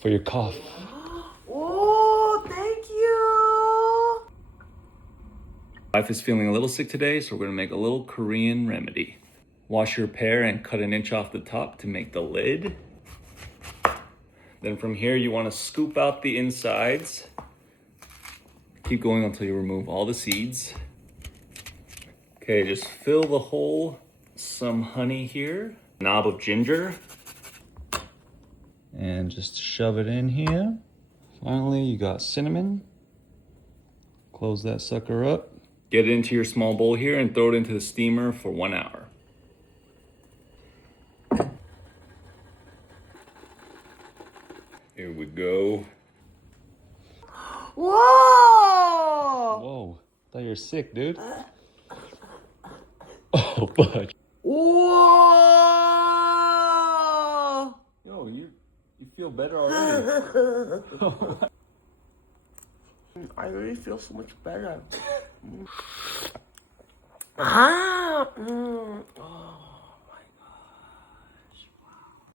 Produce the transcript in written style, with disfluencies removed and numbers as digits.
for your cough. Oh, thank you. Wife is feeling a little sick today, so we're gonna make a little Korean remedy. Wash your pear and cut an inch off the top to make the lid. Then from here, you wanna scoop out the insides. Keep going until you remove all the seeds. Okay, just fill the hole, some honey here, knob of ginger, and just shove it in here. Finally, you got cinnamon. Close that sucker up. Get it into your small bowl here and throw it into the steamer for 1 hour. Here we go. Whoa! Whoa, thought you were sick, dude. Oh, bud. Whoa! Yo, you feel better already. I really feel so much better.